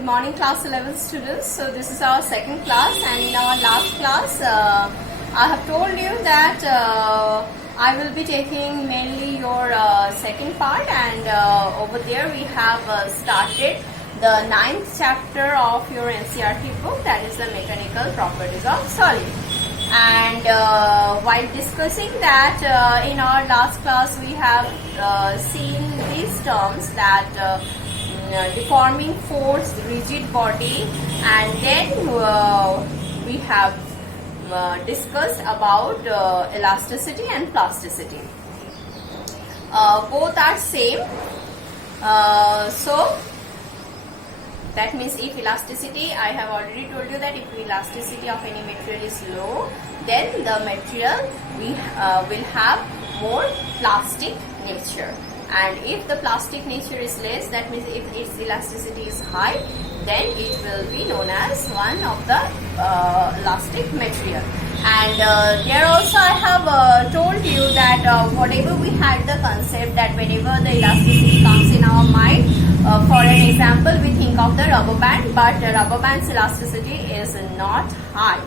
Good morning class 11 students. So this is our second class, and in our last class I have told you that I will be taking mainly your second part, and over there we have started the 9th chapter of your NCERT book, that is the mechanical properties of solid. And while discussing that, in our last class we have seen these terms that deforming force, rigid body, and then we have discussed about elasticity and plasticity. Both are same. So that means if elasticity, I have already told you that if elasticity of any material is low, then the material will have more plastic nature. And if the plastic nature is less, that means if its elasticity is high, then it will be known as one of the elastic material. And there also I have told you that whatever we had the concept that whenever the elasticity comes in our mind, for an example we think of the rubber band, but the rubber band's elasticity is not high.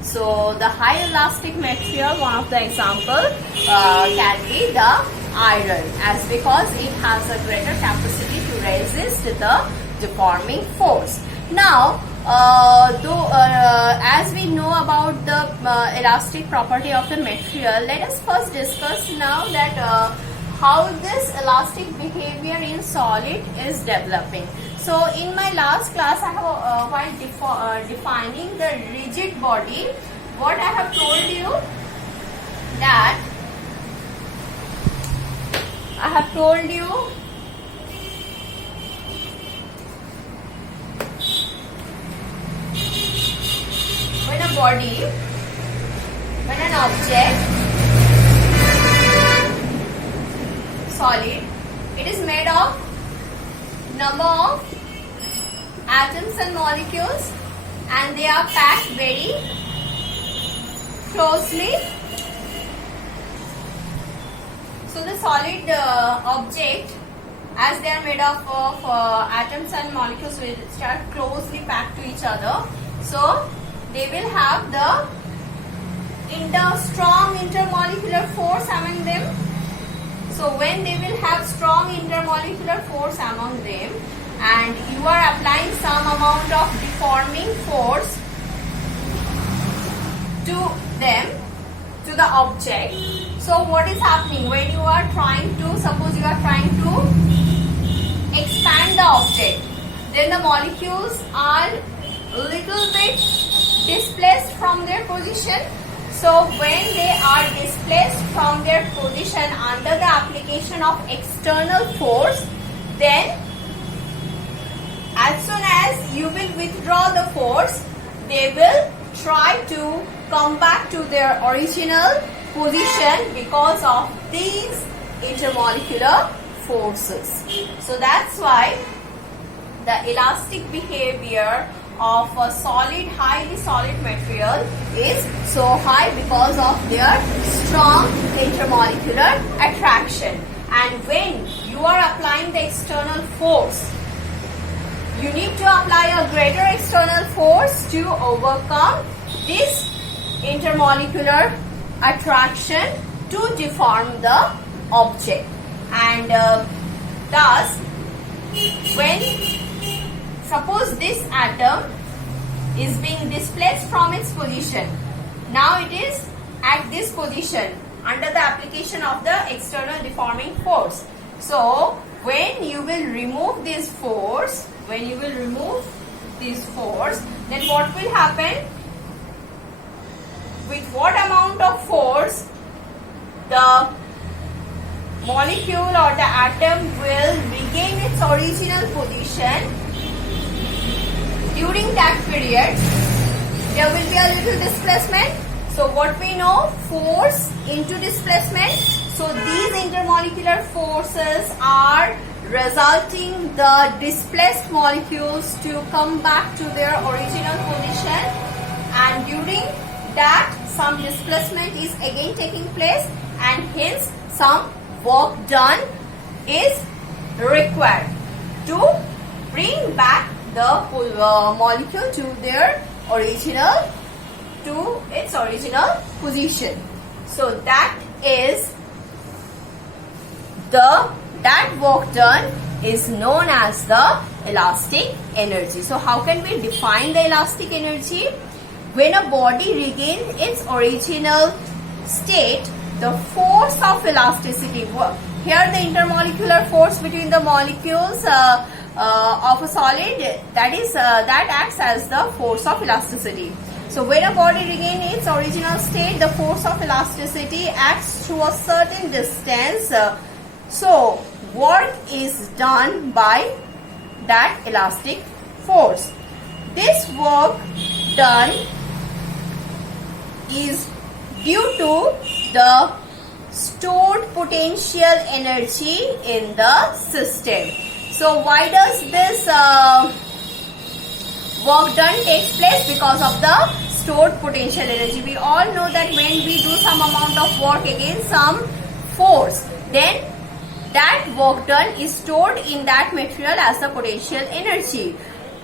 So the high elastic material, one of the example can be the iron, as because it has a greater capacity to resist the deforming force. Now as we know about the elastic property of the material, let us first discuss now that how this elastic behavior in solid is developing. So in my last class I have while defining the rigid body, what I have told you that I have told you when a body, when an object, solid, it is made of number of atoms and molecules, and they are packed very closely. So the solid object, as they are made up of atoms and molecules which are closely packed to each other, so they will have the strong intermolecular force among them. So when they will have strong intermolecular force among them, and you are applying some amount of deforming force to them, to the object. So what is happening when you are trying to, suppose you are trying to expand the object, then the molecules are a little bit displaced from their position. So when they are displaced from their position under the application of external force, then as soon as you will withdraw the force, they will try to come back to their original position because of these intermolecular forces. So that's why the elastic behavior of a solid, highly solid material is so high because of their strong intermolecular attraction. And when you are applying the external force, you need to apply a greater external force to overcome this intermolecular attraction to deform the object. And thus, when suppose this atom is being displaced from its position, now it is at this position under the application of the external deforming force. So when you will remove this force, then what will happen? With what amount of force the molecule or the atom will regain its original position, during that period there will be a little displacement. So what we know, force into displacement. So these intermolecular forces are resulting the displaced molecules to come back to their original position, and during that some displacement is again taking place, and hence some work done is required to bring back the molecule to its original position. So that work done is known as the elastic energy. So how can we define the elastic energy? When a body regains its original state, the force of elasticity, here the intermolecular force between the molecules of a solid, that acts as the force of elasticity. So when a body regains its original state, the force of elasticity acts to a certain distance. So work is done by that elastic force. This work done is due to the stored potential energy in the system. So why does this work done takes place? Because of the stored potential energy. We all know that when we do some amount of work against some force, then that work done is stored in that material as the potential energy.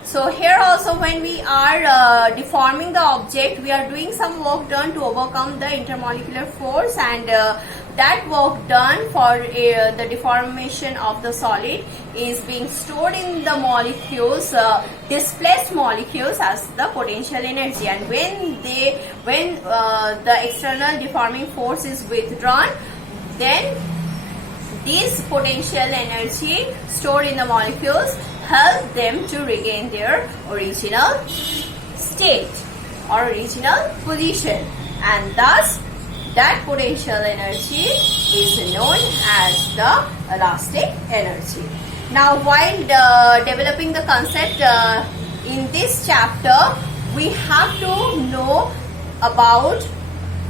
So here also, when we are deforming the object, we are doing some work done to overcome the intermolecular force, and that work done for the deformation of the solid is being stored in the molecules, displaced molecules, as the potential energy. And when the external deforming force is withdrawn, then this potential energy stored in the molecules help them to regain their original state or original position, and thus that potential energy is known as the elastic energy. Now, while developing the concept in this chapter, we have to know about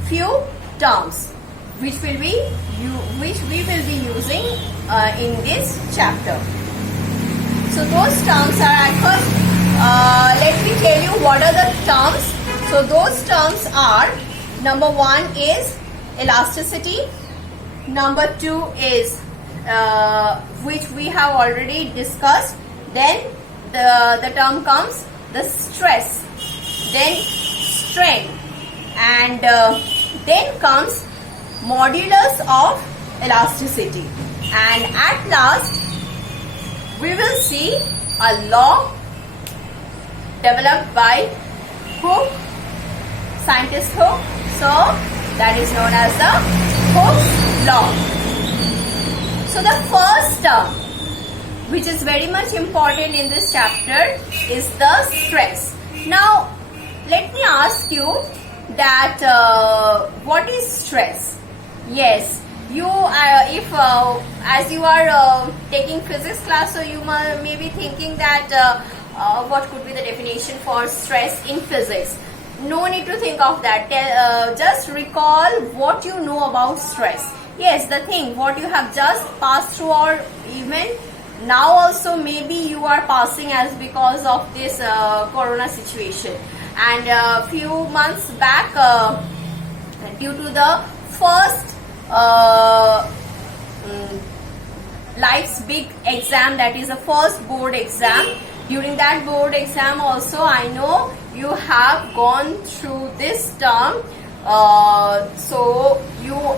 few terms which we will be using in this chapter. So those terms are, first let me tell you what are the terms. So those terms are, number one is elasticity, number two is which we have already discussed, then the term comes the stress, then strain, and then comes modulus of elasticity, and at last we will see a law developed by Hooke, scientist Hooke. So that is known as the Hooke's law. So the first term, which is very much important in this chapter, is the stress. Now let me ask you that what is stress? Yes, you as you are taking physics class, so you may be thinking that what could be the definition for stress in physics. No need to think of that. Just recall what you know about stress. Yes, the thing what you have just passed through, or even now also maybe you are passing as because of this corona situation. And a few months back, due to the first life's big exam, that is the first board exam, during that board exam also I know you have gone through this term, so you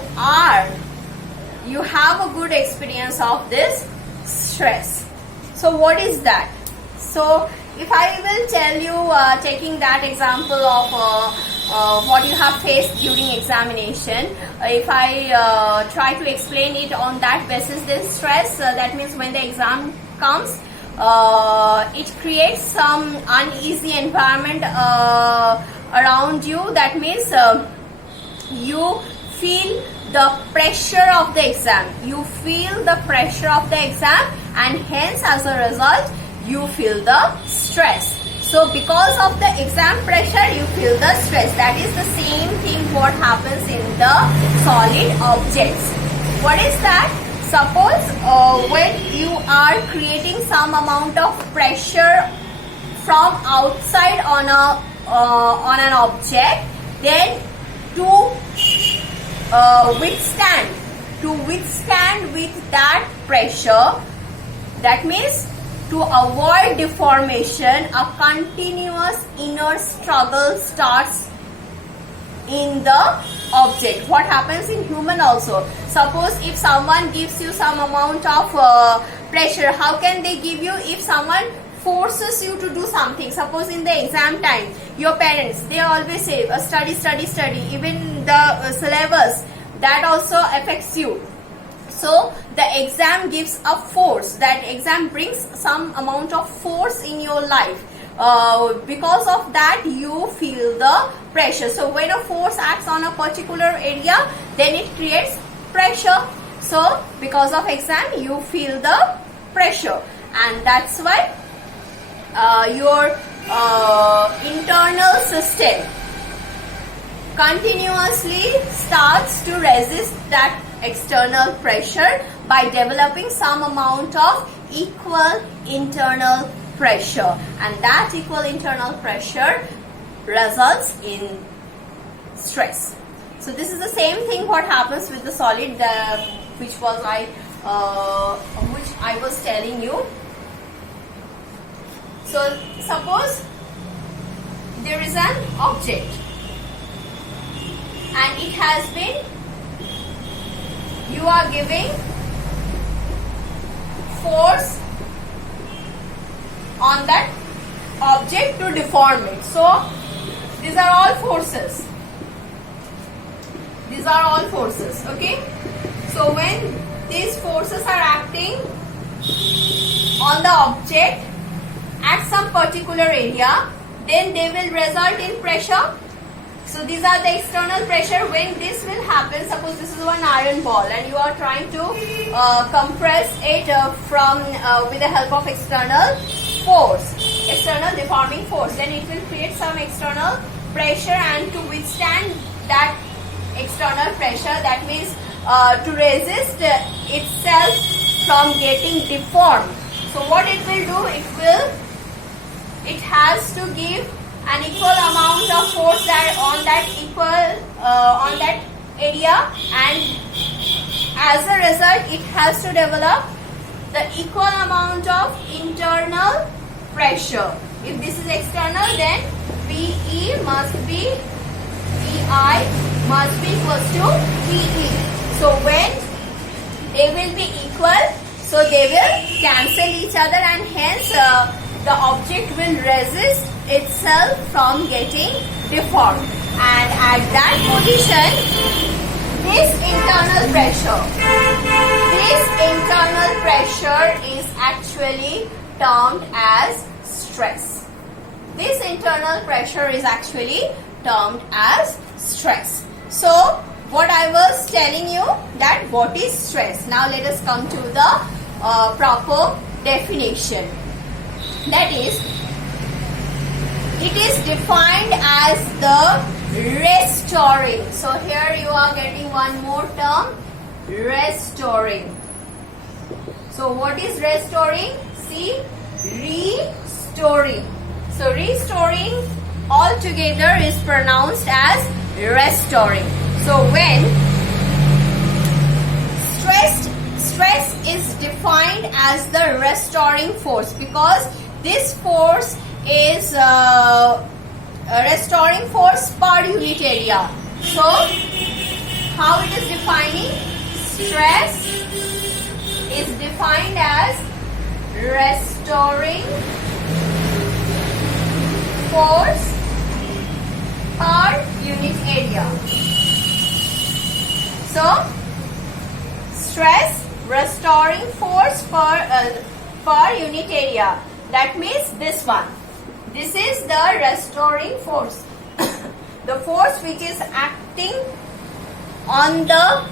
have a good experience of this stress. So what is that? So if I will tell you, taking that example of what you have faced during examination, if I try to explain it on that basis, this stress, that means when the exam comes, it creates some uneasy environment around you. That means you feel the pressure of the exam. You feel the pressure of the exam, and hence as a result you feel the stress. So because of the exam pressure you feel the stress. That is the same thing what happens in the solid objects. What is that? Suppose when you are creating some amount of pressure from outside on an object, then to withstand with that pressure, that means To avoid deformation, a continuous inner struggle starts in the object. What happens in human also? Suppose if someone gives you some amount of pressure, how can they give you? If someone forces you to do something, suppose in the exam time, your parents, they always say study, study, study. Even the syllabus, that also affects you. So the exam gives a force, that exam brings some amount of force in your life. Because of that you feel the pressure. So when a force acts on a particular area, then it creates pressure. So because of exam you feel the pressure, and that's why your internal system continuously starts to resist that external pressure by developing some amount of equal internal pressure, and that equal internal pressure results in stress. So this is the same thing what happens with the solid, which I was telling you. So suppose there is an object and it has been, you are giving force on that object to deform it. So these are all forces. These are all forces, okay? So when these forces are acting on the object at some particular area, then they will result in pressure. So these are the external pressure. When this will happen, suppose this is one iron ball and you are trying to compress it with the help of external force, external deforming force, then it will create some external pressure, and to withstand that external pressure, that means to resist itself from getting deformed. So what it will do, it has to give an equal amount of force on that area, and as a result it has to develop the equal amount of internal pressure. If this is external, then PE must be PI must be equals to PE. So when they will be equal, so they will cancel each other, and hence the object will resist itself from getting deformed. And at that position, this internal pressure is actually termed as stress. This internal pressure is actually termed as stress. So what I was telling you, that what is stress. Now let us come to the proper definition. That is, it is defined as the restoring. So here you are getting one more term, restoring. So what is restoring? See, restoring. So restoring altogether is pronounced as restoring. So when stress is defined as the restoring force, because this force is a restoring force per unit area. So how it is defining? Stress is defined as restoring force per unit area. So stress, restoring force per unit area. That means this one. This is the restoring force. The force which is acting on the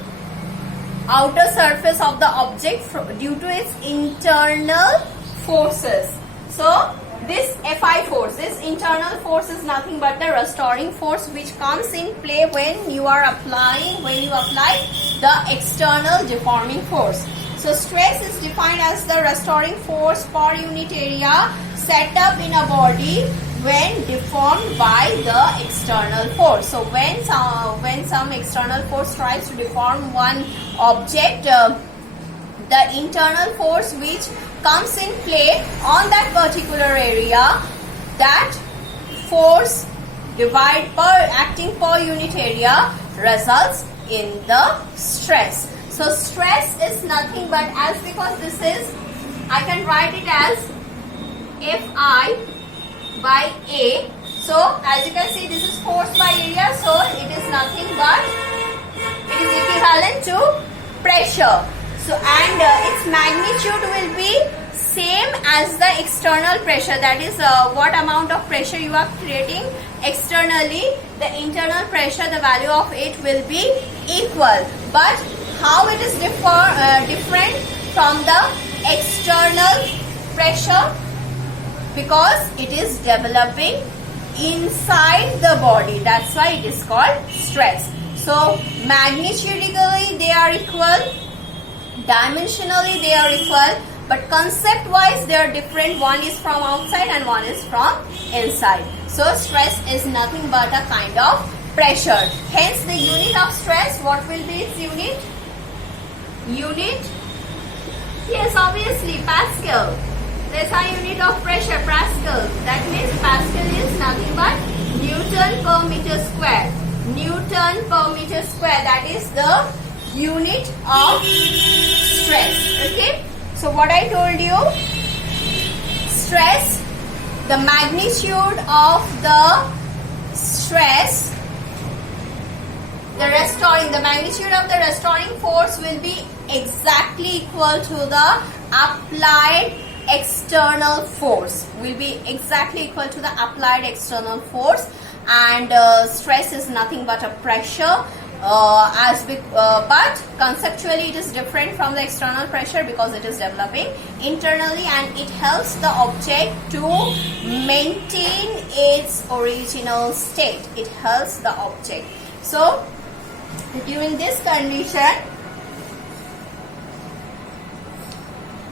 outer surface of the object due to its internal forces. So this Fi force, this internal force is nothing but the restoring force which comes in play when you apply the external deforming force. So stress is defined as the restoring force per unit area set up in a body when deformed by the external force. So when some external force tries to deform one object, the internal force which comes in play on that particular area, that force acting per unit area results in the stress. So stress is nothing but, as because this is, I can write it as Fi by A. So as you can see, this is force by area, so it is nothing but, it is equivalent to pressure. So and its magnitude will be same as the external pressure, that is what amount of pressure you are creating externally, the internal pressure, the value of it will be equal. But how it is different from the external pressure? Because it is developing inside the body, that's why it is called stress. So magnitudically they are equal, dimensionally they are equal, but concept wise they are different. One is from outside and one is from inside. So stress is nothing but a kind of pressure. Hence the unit of stress, what will be its unit? Yes, obviously Pascal. There's a unit of pressure, Pascal. That means Pascal is nothing but Newton per meter square. Newton per meter square, that is the unit of stress. Okay. So what I told you, stress, the magnitude of the stress, the magnitude of the restoring force will be exactly equal to the applied external force, and stress is nothing but a pressure. But conceptually it is different from the external pressure because it is developing internally, and it helps the object to maintain its original state. It helps the object. So during this condition,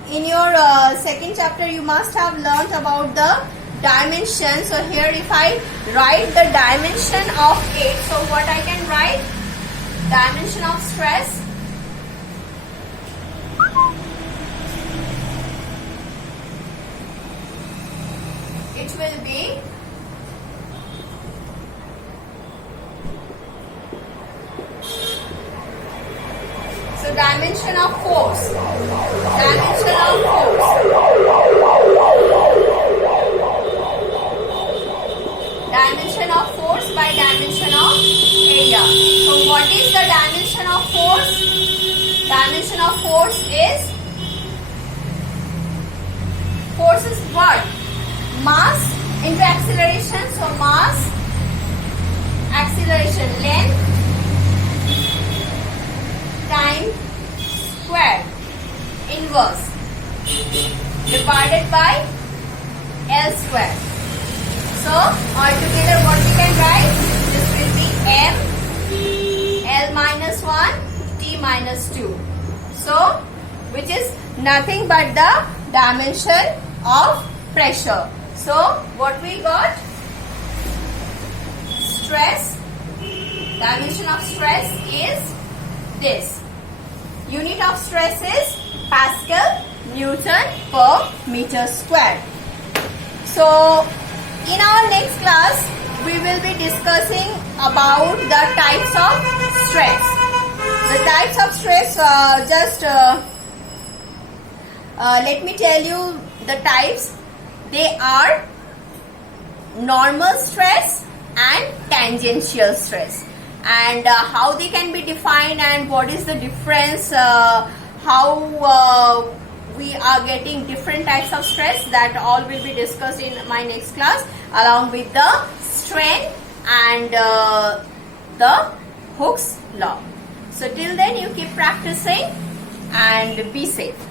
in your second chapter you must have learnt about the dimension. So here if I write the dimension of it, so what I can write? Dimension of stress, it will be so dimension of force, dimension of force by dimension of area. So what is the dimension of force? Dimension of force is what? Mass into acceleration. So mass, acceleration, length time square inverse divided by L square. So altogether what we can write? This will be M L minus 1 T minus 2. So which is nothing but the dimension of pressure. So what we got? Stress, dimension of stress is this. Unit of stress is Pascal, Newton per meter square. So in our next class, we will be discussing about the types of stress. The types of stress, let me tell you the types. They are normal stress and tangential stress. And how they can be defined and what is the difference, how we are getting different types of stress, that all will be discussed in my next class, along with the strength and the Hooke's law. So till then you keep practicing and be safe.